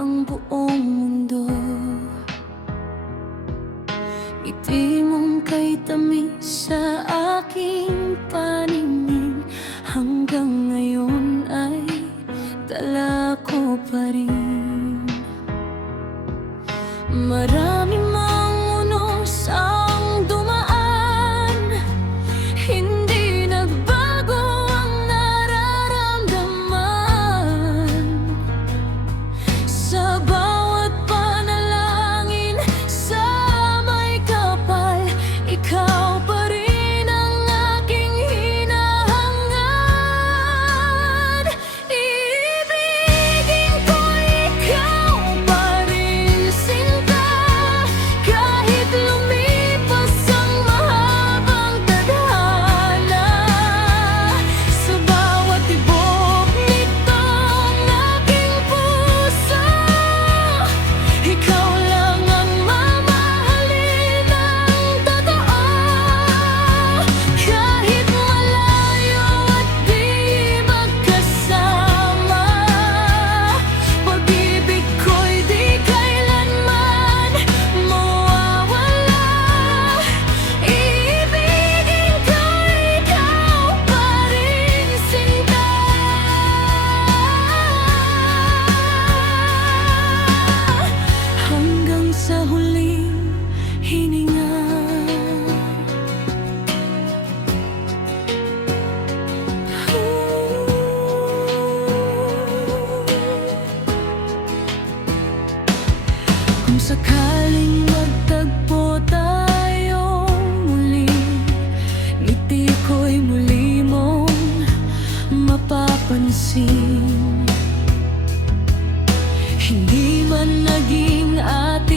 ang buong mundo. Ngiti mong kay tamis sa aking paningin, hanggang ngayon ay dala ko pa rin. Marami mang unos ang dumaan, hindi nagbago ang nararamdaman. Sa bawat panalangin, sa may kapal, ikaw pa rin ang aking hinahangad. Iibigin ko ikaw pa rin, sinta, kahit lumipas ang mahabang tadhana. Sa bawat tibok nitong aking puso, ikaw lang ang mamahalin ng totoo. Kahit malayo at di magkasama, pag-ibig ko'y di kailanman mawawala. Iibigin ko ikaw pa rin, sinta, hanggang sa huling hininga. Kung sakaling magtagpo tayo muli, ngiti ko'y muli mong mapapansin. Hindi man naging at